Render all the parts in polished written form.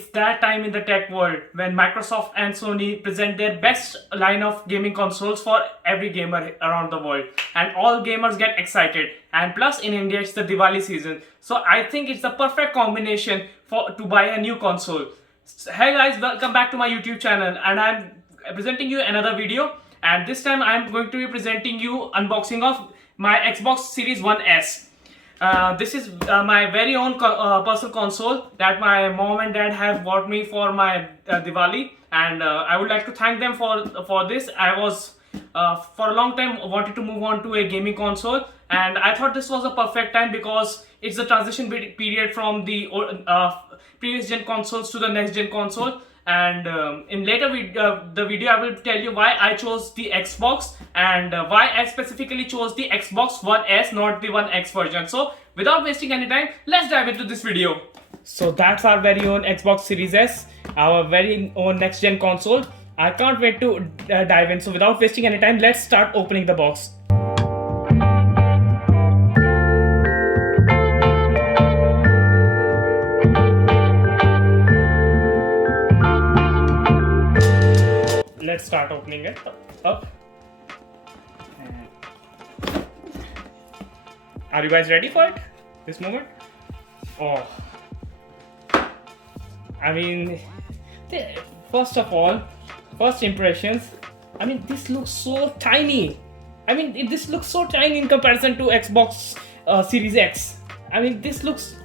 it's that time in the tech world when Microsoft and Sony present their best line of gaming consoles for every gamer around the world, and all gamers get excited. And plus, in India, it's the Diwali season, so I think it's the perfect combination for to buy a new console. Hey guys, welcome back to my YouTube channel, and I'm presenting you another video. And this time, I'm going to be presenting you unboxing of my Xbox Series 1S. This is my very own personal console that my mom and dad have bought me for my Diwali, and I would like to thank them for this. I was for a long time wanted to move on to a gaming console, and I thought this was a perfect time because it's the transition period from the previous gen consoles to the next gen console. And in later the video I will tell you why I chose the Xbox and why I specifically chose the Xbox One S, not the One X version. So without wasting any time, let's dive into this video. So that's our very own Xbox Series S, our very own next gen console. I can't wait to dive in. So without wasting any time, let's start opening the box. Let's start opening it up. Are you guys ready for it? This moment? Oh, I mean, first of all, first impressions. I mean, this looks so tiny. This looks so tiny in comparison to Xbox Series X. I mean, this looks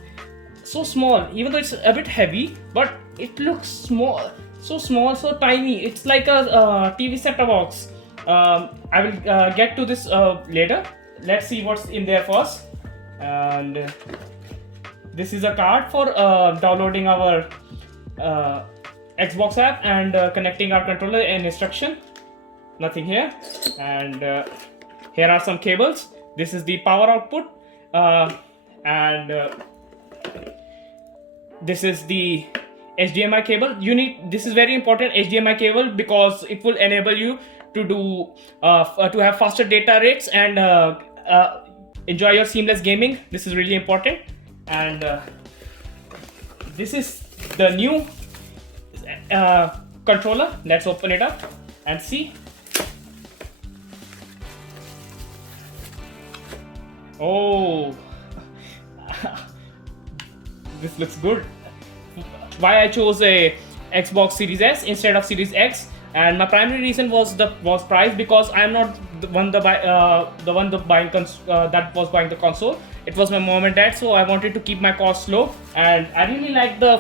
so small, even though it's a bit heavy, but it looks small. So small, so tiny. It's like a TV set-top box. I will get to this later. Let's see what's in there first. And this is a card for downloading our Xbox app and connecting our controller and instruction. Nothing here. And here are some cables. This is the power output. And this is the HDMI cable. This is very important, HDMI cable, because it will enable you to do to have faster data rates and enjoy your seamless gaming. This is really important. And this is the new controller. Let's open it up and see. Oh, this looks good. Why I chose a Xbox Series S instead of Series X, and my primary reason was price, because I am not that was buying the console. It was my mom and dad, so I wanted to keep my costs low, and I really like the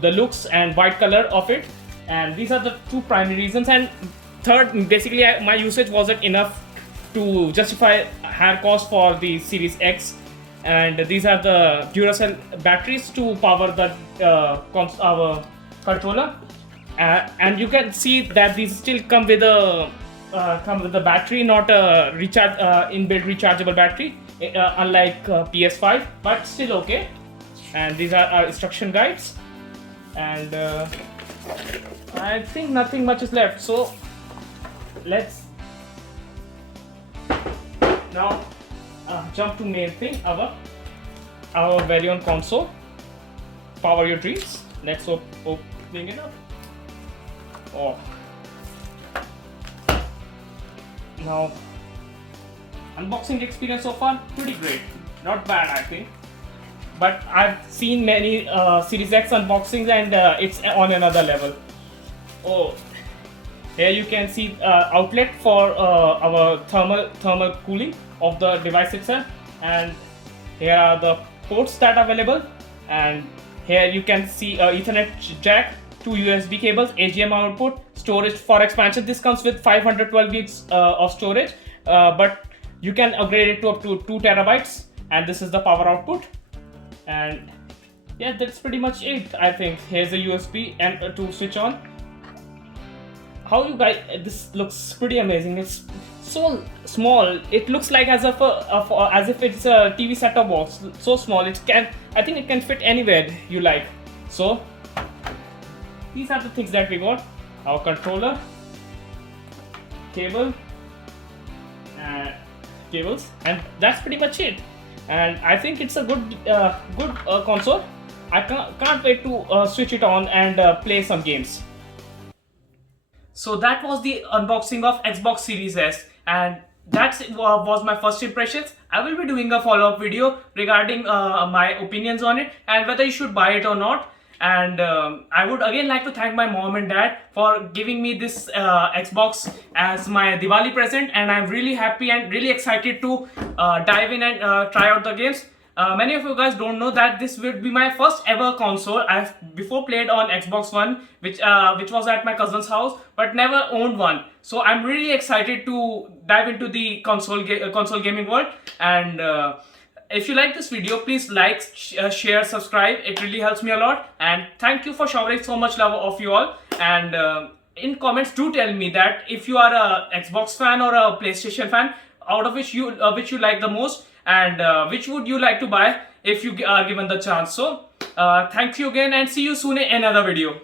the looks and white color of it. And these are the two primary reasons. And third, basically, my usage wasn't enough to justify higher cost for the Series X. And these are the Duracell batteries to power the our controller, and you can see that these still come with the battery, not a inbuilt rechargeable battery, unlike PS5, but still okay. And these are our instruction guides, and I think nothing much is left. So let's now jump to main thing, our very own console. Power your dreams. Let's open it up. Oh, now unboxing experience so far pretty great, not bad I think. But I've seen many Series X unboxings, and it's on another level. Oh, here you can see outlet for our thermal cooling of the device itself, and here are the ports that are available. And here you can see Ethernet jack, two USB cables, HDMI output, storage for expansion. This comes with 512 gigs of storage, but you can upgrade it to up to 2 terabytes. And this is the power output. And yeah, that's pretty much it, I think. Here's a USB and to switch on. How you guys? This looks pretty amazing. It's so small. It looks like as if it's a TV set-top box. So small. I think it can fit anywhere you like. So these are the things that we got: our controller, cables, and that's pretty much it. And I think it's a good console. I can't wait to switch it on and play some games. So that was the unboxing of Xbox Series S, and that was my first impressions. I will be doing a follow-up video regarding my opinions on it and whether you should buy it or not. And I would again like to thank my mom and dad for giving me this Xbox as my Diwali present, and I'm really happy and really excited to dive in and try out the games. Many of you guys don't know that this will be my first ever console. I've before played on Xbox One, which was at my cousin's house, but never owned one. So I'm really excited to dive into the console gaming world. And if you like this video, please like, share, subscribe. It really helps me a lot. And thank you for showering so much love of you all. And in comments, do tell me that if you are a Xbox fan or a PlayStation fan, out of which you like the most, and which would you like to buy if you are given the chance. So thank you again, and see you soon in another video.